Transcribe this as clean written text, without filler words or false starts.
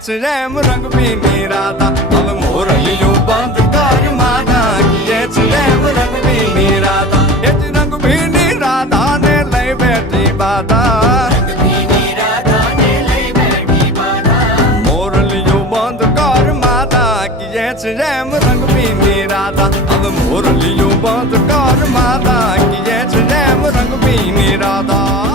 છે રેમ રંગ ભીની રાધા હવે મોરલિયું બંધ કર માતા કીએ છે રેમ રંગ ભીની રાધા એ જ રંગ ભીની રાધા ને લઈ બેઠી બાધા મોરલિયું બંધ કર માતા કીએ છે રેમ રંગ ભીની રાધા હવે મોરલિયું બંધ કર માતા કીએ છે રેમ રંગ ભીની રાધા